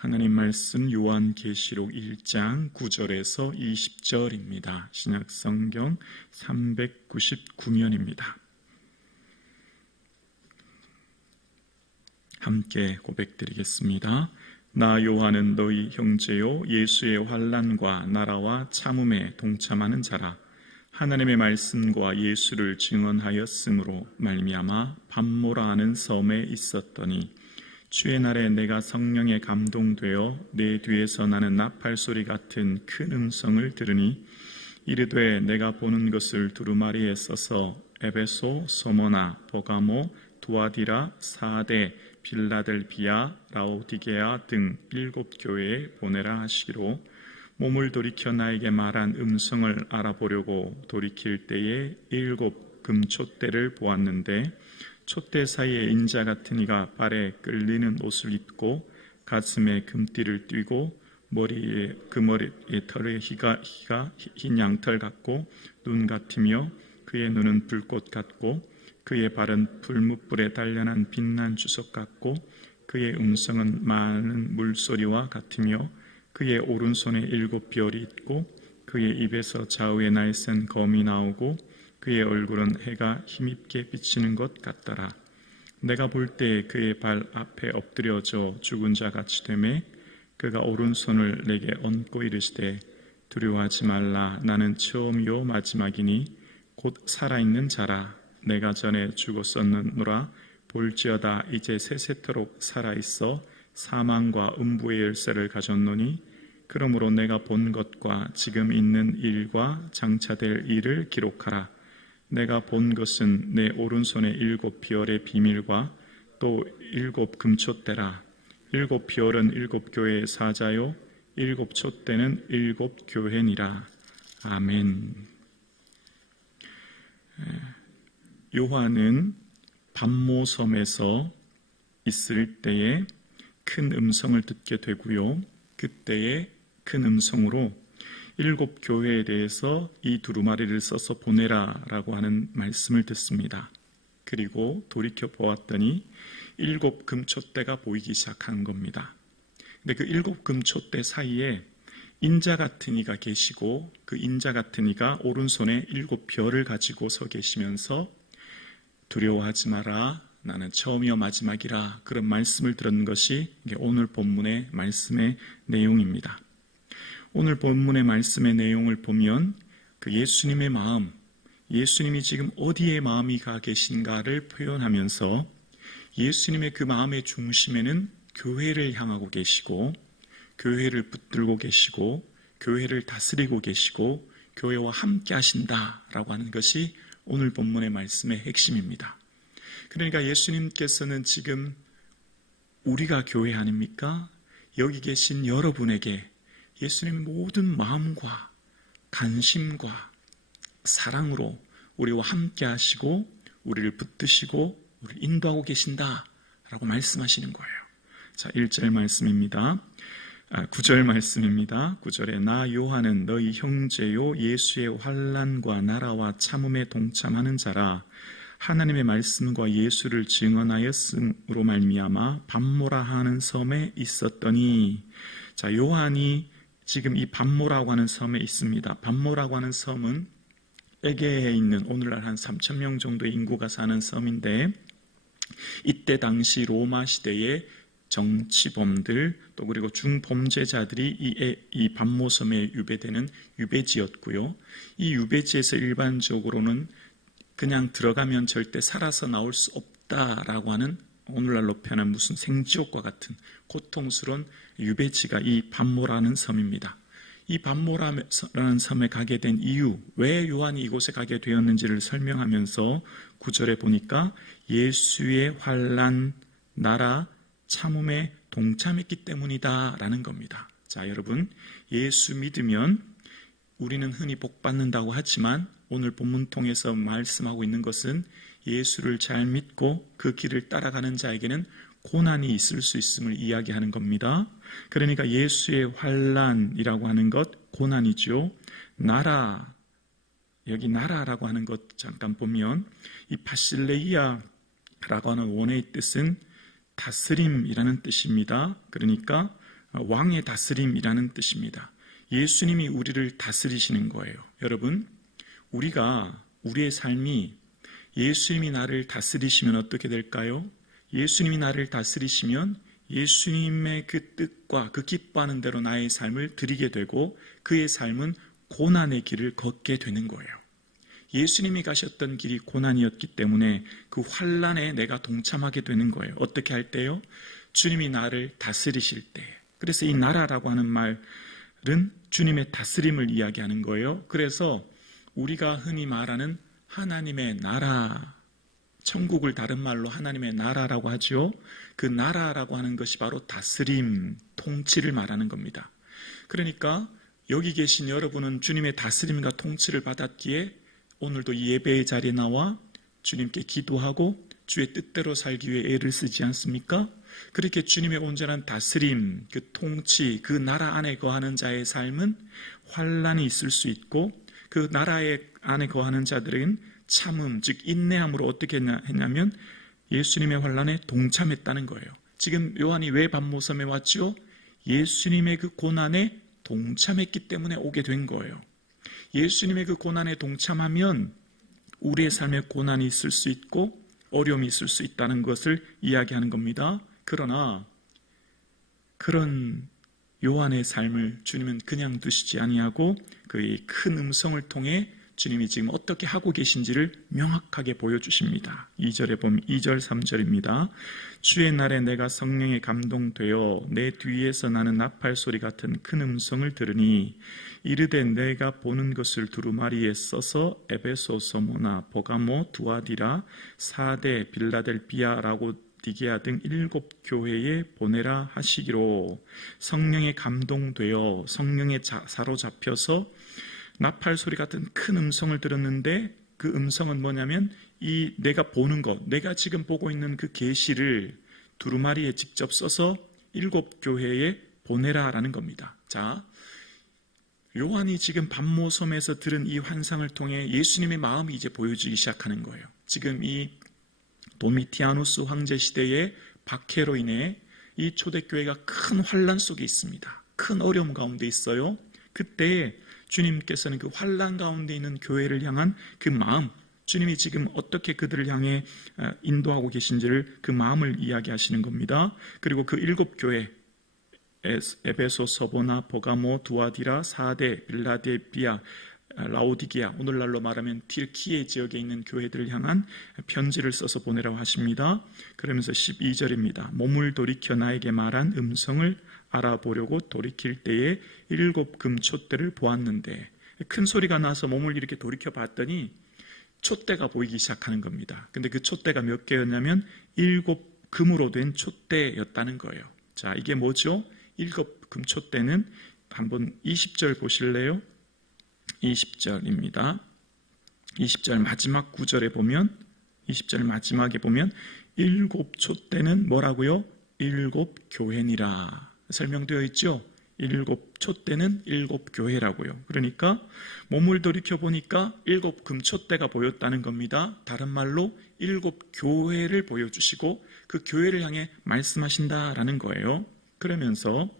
하나님 말씀 요한계시록 1장 9절에서 20절입니다. 신약성경 399면입니다. 함께 고백드리겠습니다. 나 요한은 너희 형제요 예수의 환난과 나라와 참음에 동참하는 자라. 하나님의 말씀과 예수를 증언하였으므로 말미암아 밤모라 하는 섬에 있었더니 주의 날에 내가 성령에 감동되어 내 뒤에서 나는 나팔소리 같은 큰 음성을 들으니 이르되 내가 보는 것을 두루마리에 써서 에베소, 소모나, 버가모, 두아디라, 사데, 빌라델비아, 라오디게아 등 7 교회에 보내라 하시기로 몸을 돌이켜 나에게 말한 음성을 알아보려고 돌이킬 때에 7 금촛대를 보았는데 촛대 사이에 인자 같은 이가 발에 끌리는 옷을 입고 가슴에 금띠를 띠고 머리에 털에 흰 양털 같고 눈 같으며 그의 눈은 불꽃 같고 그의 발은 불뭇불에 단련한 빛난 주석 같고 그의 음성은 많은 물소리와 같으며 그의 오른손에 7 별이 있고 그의 입에서 좌우에 날쌘 검이 나오고 그의 얼굴은 해가 힘있게 비치는 것 같더라. 내가 볼 때 그의 발 앞에 엎드려져 죽은 자 같이 되매 그가 오른손을 내게 얹고 이르시되 두려워하지 말라. 나는 처음이요 마지막이니 곧 살아있는 자라. 내가 전에 죽었었느노라. 볼지어다 이제 세세토록 살아있어 사망과 음부의 열쇠를 가졌노니 그러므로 내가 본 것과 지금 있는 일과 장차될 일을 기록하라. 내가 본 것은 내 오른손에 7 비열의 비밀과 또 7 금촛대라. 7 비열은 7 교회의 사자요 7 촛대는 7 교회니라. 아멘. 요한은 밤모섬에서 있을 때에 큰 음성을 듣게 되고요. 그때에 큰 음성으로 7 교회에 대해서 이 두루마리를 써서 보내라 라고 하는 말씀을 듣습니다. 그리고 돌이켜 보았더니 7 금촛대가 보이기 시작한 겁니다. 근데 그 7 금촛대 사이에 인자 같은 이가 계시고 그 인자 같은 이가 오른손에 7 별을 가지고 서 계시면서 두려워하지 마라. 나는 처음이요 마지막이라. 그런 말씀을 들은 것이 오늘 본문의 말씀의 내용입니다. 오늘 본문의 말씀의 내용을 보면 그 예수님의 마음, 예수님이 지금 어디에 마음이 가 계신가를 표현하면서 예수님의 그 마음의 중심에는 교회를 향하고 계시고 교회를 붙들고 계시고 교회를 다스리고 계시고 교회와 함께 하신다라고 하는 것이 오늘 본문의 말씀의 핵심입니다. 그러니까 예수님께서는 지금 우리가 교회 아닙니까? 여기 계신 여러분에게 예수님의 모든 마음과 관심과 사랑으로 우리와 함께 하시고 우리를 붙드시고 우리를 인도하고 계신다라고 말씀하시는 거예요. 자, 1절 말씀입니다. 9절 말씀입니다. 9절에 나 요한은 너희 형제요 예수의 환난과 나라와 참음에 동참하는 자라. 하나님의 말씀과 예수를 증언하였으므로 말미암아 밤모라 하는 섬에 있었더니, 자, 요한이 지금 이 밤모라고 하는 섬에 있습니다. 밤모라고 하는 섬은 에게에 있는 오늘날 한 3,000명 정도의 인구가 사는 섬인데, 이때 당시 로마 시대에 정치범들 또 그리고 중범죄자들이 이 밤모섬에 유배되는 유배지였고요. 이 유배지에서 일반적으로는 그냥 들어가면 절대 살아서 나올 수 없다라고 하는 오늘날로 표현한 무슨 생지옥과 같은 고통스러운 유배지가 이 밤모라는 섬입니다. 이 밤모라는 섬에 가게 된 이유, 왜 요한이 이곳에 가게 되었는지를 설명하면서 9절에 보니까 예수의 환난, 나라, 참음에 동참했기 때문이다 라는 겁니다. 자, 여러분, 예수 믿으면 우리는 흔히 복 받는다고 하지만 오늘 본문 통해서 말씀하고 있는 것은 예수를 잘 믿고 그 길을 따라가는 자에게는 고난이 있을 수 있음을 이야기하는 겁니다. 그러니까 예수의 환난이라고 하는 것 고난이죠. 나라, 여기 나라라고 하는 것 잠깐 보면 이 바실레이아라고 하는 원어의 뜻은 다스림이라는 뜻입니다. 그러니까 왕의 다스림이라는 뜻입니다. 예수님이 우리를 다스리시는 거예요. 여러분, 우리의 삶이 예수님이 나를 다스리시면 어떻게 될까요? 예수님이 나를 다스리시면 예수님의 그 뜻과 그 기뻐하는 대로 나의 삶을 드리게 되고 그의 삶은 고난의 길을 걷게 되는 거예요. 예수님이 가셨던 길이 고난이었기 때문에 그 환난에 내가 동참하게 되는 거예요. 어떻게 할 때요? 주님이 나를 다스리실 때. 그래서 이 나라라고 하는 말은 주님의 다스림을 이야기하는 거예요. 그래서 우리가 흔히 말하는 하나님의 나라, 천국을 다른 말로 하나님의 나라라고 하죠. 그 나라라고 하는 것이 바로 다스림, 통치를 말하는 겁니다. 그러니까 여기 계신 여러분은 주님의 다스림과 통치를 받았기에 오늘도 이 예배의 자리에 나와 주님께 기도하고 주의 뜻대로 살기 위해 애를 쓰지 않습니까? 그렇게 주님의 온전한 다스림, 그 통치, 그 나라 안에 거하는 자의 삶은 환난이 있을 수 있고 그 나라 안에 거하는 자들은 참음, 즉 인내함으로 어떻게 했냐면 예수님의 환난에 동참했다는 거예요. 지금 요한이 왜 반모섬에 왔죠? 예수님의 그 고난에 동참했기 때문에 오게 된 거예요. 예수님의 그 고난에 동참하면 우리의 삶에 고난이 있을 수 있고 어려움이 있을 수 있다는 것을 이야기하는 겁니다. 그러나 그런 요한의 삶을 주님은 그냥 두시지 아니하고 그의 큰 음성을 통해 주님이 지금 어떻게 하고 계신지를 명확하게 보여주십니다. 2절에 보면 2절 3절입니다. 주의 날에 내가 성령에 감동되어 내 뒤에서 나는 나팔 소리 같은 큰 음성을 들으니 이르되 내가 보는 것을 두루마리에 써서 에베소, 서모나, 보가모, 두아디라, 사데, 빌라델비아, 라고디게아 등 7 교회에 보내라 하시기로. 성령에 감동되어 성령에 사로잡혀서 나팔 소리 같은 큰 음성을 들었는데 그 음성은 뭐냐면 이 내가 보는 것, 내가 지금 보고 있는 그 계시를 두루마리에 직접 써서 7 교회에 보내라라는 겁니다. 자, 요한이 지금 반모섬에서 들은 이 환상을 통해 예수님의 마음이 이제 보여지기 시작하는 거예요. 지금 이 도미티아누스 황제 시대의 박해로 인해 이 초대교회가 큰 환난 속에 있습니다. 큰 어려움 가운데 있어요. 그때 주님께서는 그 환난 가운데 있는 교회를 향한 그 마음, 주님이 지금 어떻게 그들을 향해 인도하고 계신지를 그 마음을 이야기하시는 겁니다. 그리고 그 7 교회, 에베소, 서보나, 보가모, 두아디라, 사데, 빌라델비아, 라오디게아, 오늘날로 말하면 튀르키예 지역에 있는 교회들을 향한 편지를 써서 보내라고 하십니다. 그러면서 12절입니다. 몸을 돌이켜 나에게 말한 음성을 알아보려고 돌이킬 때에 7 금촛대를 보았는데, 큰 소리가 나서 몸을 이렇게 돌이켜 봤더니 촛대가 보이기 시작하는 겁니다. 근데 그 촛대가 몇 개였냐면 7 금으로 된 촛대였다는 거예요. 자, 이게 뭐죠? 7 금촛대는 한번 20절 보실래요? 20절입니다. 20절 마지막 구절에 보면, 20절 마지막에 보면 7 촛대는 뭐라고요? 7 교회니라 설명되어 있죠. 7 촛대는 7 교회라고요. 그러니까 몸을 돌이켜 보니까 7 금촛대가 보였다는 겁니다. 다른 말로 7 교회를 보여주시고 그 교회를 향해 말씀하신다라는 거예요. 그러면서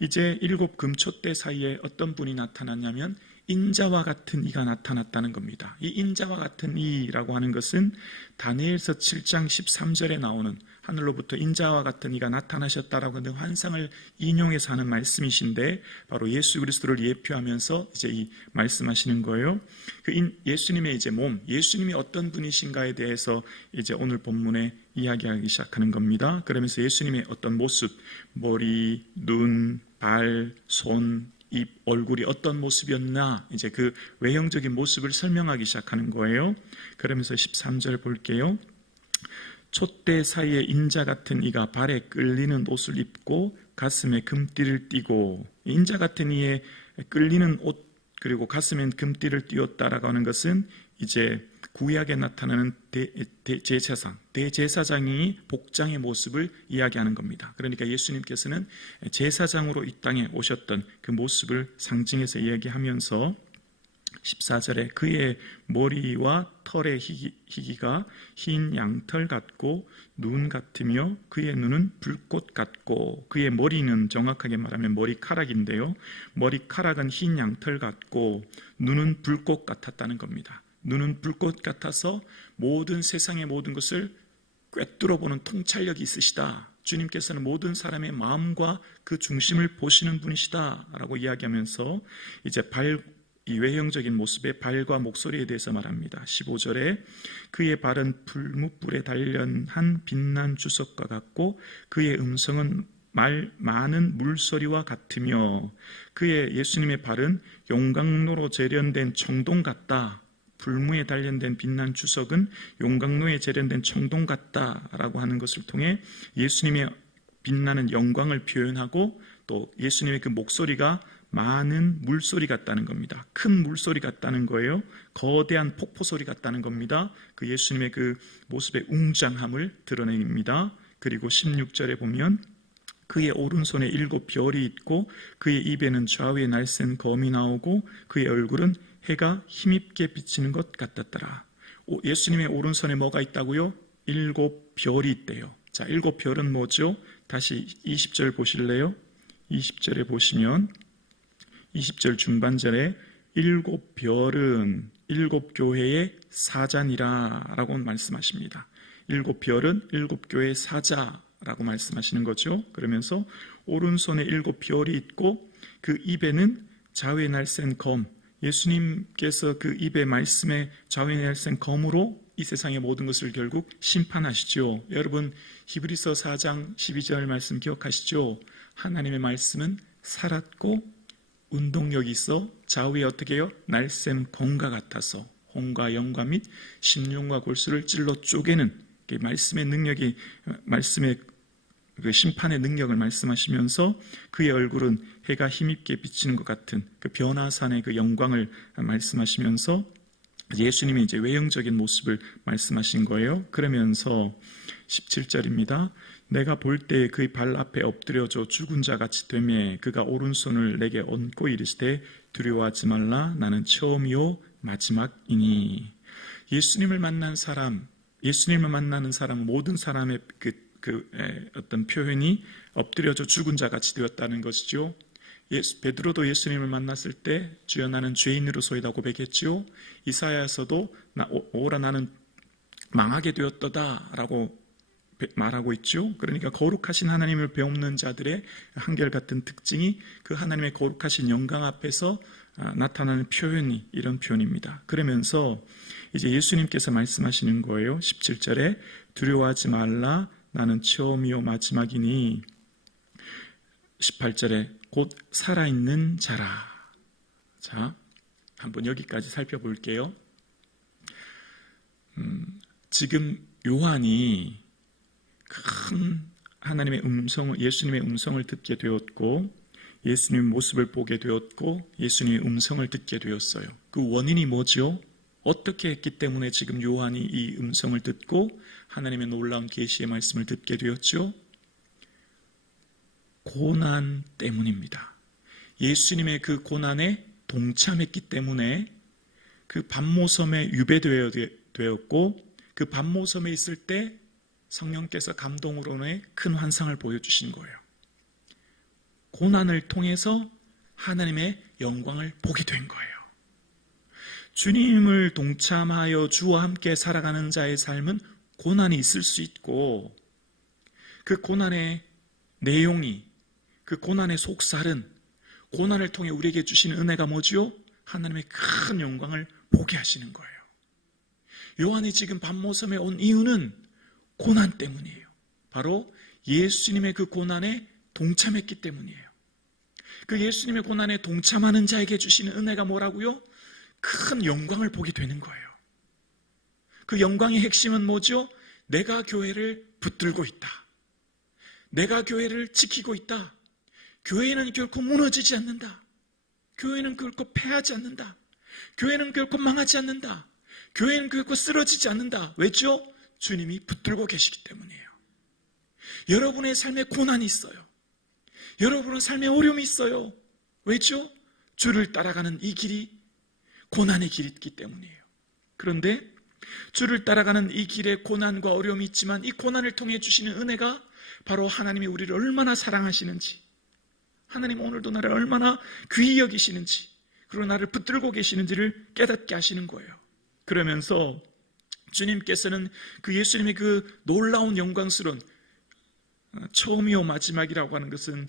이제 7 금촛대 사이에 어떤 분이 나타났냐면 인자와 같은 이가 나타났다는 겁니다. 이 인자와 같은 이라고 하는 것은 다니엘서 7장 13절에 나오는 하늘로부터 인자와 같은 이가 나타나셨다라고 하는 환상을 인용해서 하는 말씀이신데 바로 예수 그리스도를 예표하면서 이제 이 말씀하시는 거예요. 그 예수님의 이제 몸, 예수님이 어떤 분이신가에 대해서 이제 오늘 본문에 이야기하기 시작하는 겁니다. 그러면서 예수님의 어떤 모습, 머리, 눈, 발, 손, 입, 얼굴이 어떤 모습이었나 이제 그 외형적인 모습을 설명하기 시작하는 거예요. 그러면서 13절 볼게요. 촛대 사이에 인자 같은 이가 발에 끌리는 옷을 입고 가슴에 금띠를 띠고, 인자 같은 이의 끌리는 옷 그리고 가슴에 금띠를 띠었다라고 하는 것은 이제 구약에 나타나는 대제사장이 복장의 모습을 이야기하는 겁니다. 그러니까 예수님께서는 제사장으로 이 땅에 오셨던 그 모습을 상징해서 이야기하면서 14절에 그의 머리와 털의 희기가 흰 양털 같고 눈 같으며 그의 눈은 불꽃 같고, 그의 머리는 정확하게 말하면 머리카락인데요, 머리카락은 흰 양털 같고 눈은 불꽃 같았다는 겁니다. 눈은 불꽃 같아서 모든 세상의 모든 것을 꿰뚫어보는 통찰력이 있으시다. 주님께서는 모든 사람의 마음과 그 중심을 보시는 분이시다 라고 이야기하면서 이제 이 외형적인 모습의 발과 목소리에 대해서 말합니다. 15절에 그의 발은 풀무불에 단련한 빛난 주석과 같고 그의 음성은 많은 물소리와 같으며, 그의 예수님의 발은 용광로로 재련된 청동 같다. 불무에 단련된 빛난 주석은 용광로에 재련된 청동 같다라고 하는 것을 통해 예수님의 빛나는 영광을 표현하고, 또 예수님의 그 목소리가 많은 물소리 같다는 겁니다. 큰 물소리 같다는 거예요. 거대한 폭포 소리 같다는 겁니다. 그 예수님의 그 모습의 웅장함을 드러냅니다. 그리고 16절에 보면 그의 오른손에 7별이 있고 그의 입에는 좌우에 날쌘 검이 나오고 그의 얼굴은 해가 힘있게 비치는 것 같았더라. 예수님의 오른손에 뭐가 있다고요? 7별이 있대요. 자, 7별은 뭐죠? 다시 20절 보실래요? 20절에 보시면 20절 중반절에 7별은 7교회의 사자니라 라고 말씀하십니다. 7별은 7교회의 사자라고 말씀하시는 거죠. 그러면서 오른손에 7별이 있고 그 입에는 좌우에 날쌘 검, 예수님께서 그 입의 말씀에 좌우에 날쌘 검으로 이 세상의 모든 것을 결국 심판하시죠. 여러분 히브리서 4장 12절 말씀 기억하시죠? 하나님의 말씀은 살았고 운동력이 있어 좌우에 어떻게 해요? 날쌘 검과 같아서 혼과 영과 및 심령과 골수를 찔러 쪼개는 말씀의 능력이, 말씀의 그 심판의 능력을 말씀하시면서 그의 얼굴은 해가 힘있게 비치는 것 같은 그 변화산의 그 영광을 말씀하시면서 예수님이 이제 외형적인 모습을 말씀하신 거예요. 그러면서 17절입니다. 내가 볼 때 그의 발 앞에 엎드려져 죽은 자 같이 되매 그가 오른손을 내게 얹고 이르시되 두려워하지 말라 나는 처음이요 마지막이니. 예수님을 만난 사람, 예수님을 만나는 사람, 모든 사람의 어떤 표현이 엎드려져 죽은 자 같이 되었다는 것이죠. 베드로도 예수님을 만났을 때 주여 나는 죄인으로소이다 고백했죠. 이사야서도 오라 나는 망하게 되었도다 라고 말하고 있죠. 그러니까 거룩하신 하나님을 배우는 자들의 한결같은 특징이 그 하나님의 거룩하신 영광 앞에서 나타나는 표현이 이런 표현입니다. 그러면서 이제 예수님께서 말씀하시는 거예요. 17절에 두려워하지 말라 나는 처음이요 마지막이니. 18절에 곧 살아있는 자라. 자, 한번 여기까지 살펴볼게요. 지금 요한이 큰 하나님의 음성을, 예수님의 음성을 듣게 되었고 예수님의 모습을 보게 되었고 예수님의 음성을 듣게 되었어요. 그 원인이 뭐죠? 어떻게 했기 때문에 지금 요한이 이 음성을 듣고 하나님의 놀라운 계시의 말씀을 듣게 되었죠? 고난 때문입니다. 예수님의 그 고난에 동참했기 때문에 그 반모섬에 유배되었고 그 반모섬에 있을 때 성령께서 감동으로의 큰 환상을 보여주신 거예요. 고난을 통해서 하나님의 영광을 보게 된 거예요. 주님을 동참하여 주와 함께 살아가는 자의 삶은 고난이 있을 수 있고 그 고난의 내용이, 그 고난의 속살은 고난을 통해 우리에게 주시는 은혜가 뭐지요? 하나님의 큰 영광을 보게 하시는 거예요. 요한이 지금 반모섬에 온 이유는 고난 때문이에요. 바로 예수님의 그 고난에 동참했기 때문이에요. 그 예수님의 고난에 동참하는 자에게 주시는 은혜가 뭐라고요? 큰 영광을 보게 되는 거예요. 그 영광의 핵심은 뭐죠? 내가 교회를 붙들고 있다. 내가 교회를 지키고 있다. 교회는 결코 무너지지 않는다. 교회는 결코 패하지 않는다. 교회는 결코 망하지 않는다. 교회는 결코 쓰러지지 않는다. 왜죠? 주님이 붙들고 계시기 때문이에요. 여러분의 삶에 고난이 있어요. 여러분의 삶에 어려움이 있어요. 왜죠? 주를 따라가는 이 길이 고난의 길이 있기 때문이에요. 그런데 주를 따라가는 이 길에 고난과 어려움이 있지만 이 고난을 통해 주시는 은혜가 바로 하나님이 우리를 얼마나 사랑하시는지, 하나님 오늘도 나를 얼마나 귀히 여기시는지, 그리고 나를 붙들고 계시는지를 깨닫게 하시는 거예요. 그러면서 주님께서는 그 예수님의 그 놀라운 영광스러운 처음이요 마지막이라고 하는 것은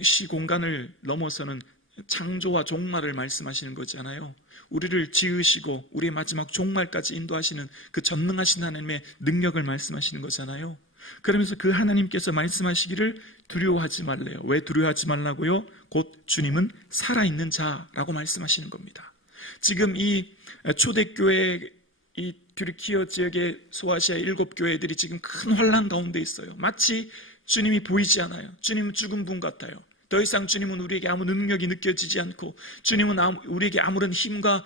시공간을 넘어서는 창조와 종말을 말씀하시는 거잖아요. 우리를 지으시고 우리의 마지막 종말까지 인도하시는 그 전능하신 하나님의 능력을 말씀하시는 거잖아요. 그러면서 그 하나님께서 말씀하시기를 두려워하지 말래요. 왜 두려워하지 말라고요? 곧 주님은 살아있는 자라고 말씀하시는 겁니다. 지금 이 초대교회, 이 튀르키예 지역의 소아시아 7교회들이 지금 큰 혼란 가운데 있어요. 마치 주님이 보이지 않아요. 주님은 죽은 분 같아요. 더 이상 주님은 우리에게 아무 능력이 느껴지지 않고, 주님은 우리에게 아무런 힘과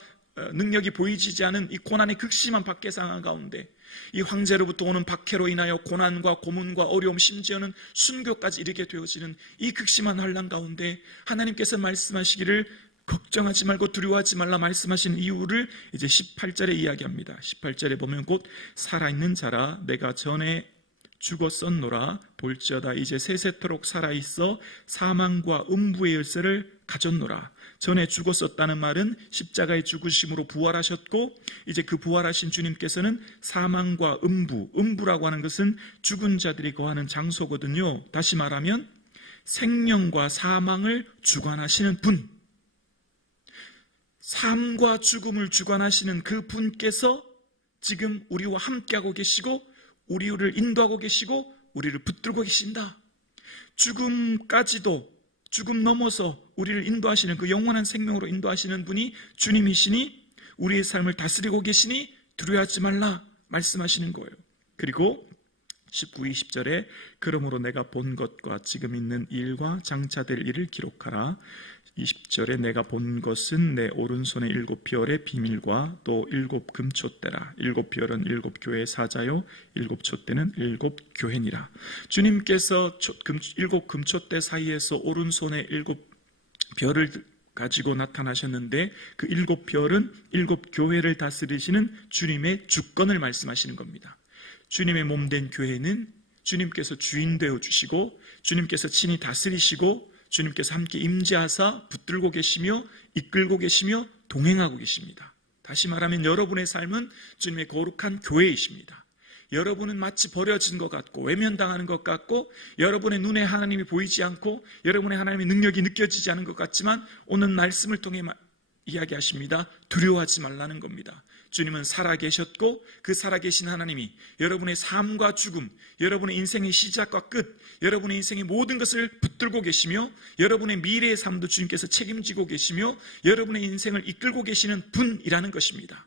능력이 보이지 않은 이 고난의 극심한 박해 상황 가운데, 이 황제로부터 오는 박해로 인하여 고난과 고문과 어려움, 심지어는 순교까지 이르게 되어지는 이 극심한 환난 가운데 하나님께서 말씀하시기를 걱정하지 말고 두려워하지 말라 말씀하신 이유를 이제 18절에 이야기합니다. 18절에 보면 곧 살아있는 자라 내가 전에 죽었었노라 볼지어다 이제 세세토록 살아있어 사망과 음부의 열쇠를 가졌노라. 전에 죽었었다는 말은 십자가의 죽으심으로 부활하셨고, 이제 그 부활하신 주님께서는 사망과 음부라고 하는 것은 죽은 자들이 거하는 장소거든요. 다시 말하면 생명과 사망을 주관하시는 분, 삶과 죽음을 주관하시는 그 분께서 지금 우리와 함께하고 계시고 우리를 인도하고 계시고 우리를 붙들고 계신다. 죽음까지도, 죽음 넘어서 우리를 인도하시는, 그 영원한 생명으로 인도하시는 분이 주님이시니 우리의 삶을 다스리고 계시니 두려워하지 말라 말씀하시는 거예요. 그리고 19, 20절에 그러므로 내가 본 것과 지금 있는 일과 장차될 일을 기록하라. 20절에 내가 본 것은 내 오른손의 7별의 비밀과 또 7금촛대라. 7별은 7교회의 사자요 7촛대는 7교회니라. 주님께서 7금촛대 사이에서 오른손의 7별을 가지고 나타나셨는데, 그 7별은 7교회를 다스리시는 주님의 주권을 말씀하시는 겁니다. 주님의 몸된 교회는 주님께서 주인 되어 주시고 주님께서 친히 다스리시고 주님께서 함께 임재하사 붙들고 계시며 이끌고 계시며 동행하고 계십니다. 다시 말하면 여러분의 삶은 주님의 거룩한 교회이십니다. 여러분은 마치 버려진 것 같고 외면당하는 것 같고 여러분의 눈에 하나님이 보이지 않고 여러분의 하나님의 능력이 느껴지지 않은 것 같지만 오늘 말씀을 통해 이야기하십니다. 두려워하지 말라는 겁니다. 주님은 살아계셨고 그 살아계신 하나님이 여러분의 삶과 죽음, 여러분의 인생의 시작과 끝, 여러분의 인생의 모든 것을 붙들고 계시며 여러분의 미래의 삶도 주님께서 책임지고 계시며 여러분의 인생을 이끌고 계시는 분이라는 것입니다.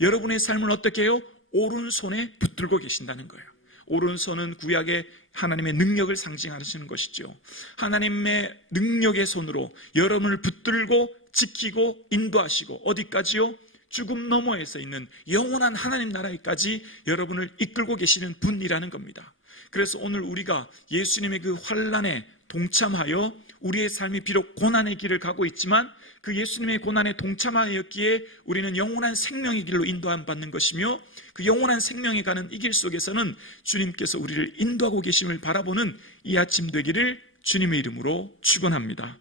여러분의 삶을 어떻게 해요? 오른손에 붙들고 계신다는 거예요. 오른손은 구약의 하나님의 능력을 상징하시는 것이죠. 하나님의 능력의 손으로 여러분을 붙들고 지키고 인도하시고 어디까지요? 죽음 너머에서 있는 영원한 하나님 나라에까지 여러분을 이끌고 계시는 분이라는 겁니다. 그래서 오늘 우리가 예수님의 그 환난에 동참하여 우리의 삶이 비록 고난의 길을 가고 있지만 그 예수님의 고난에 동참하였기에 우리는 영원한 생명의 길로 인도함 받는 것이며 그 영원한 생명에 가는 이 길 속에서는 주님께서 우리를 인도하고 계심을 바라보는 이 아침 되기를 주님의 이름으로 축원합니다.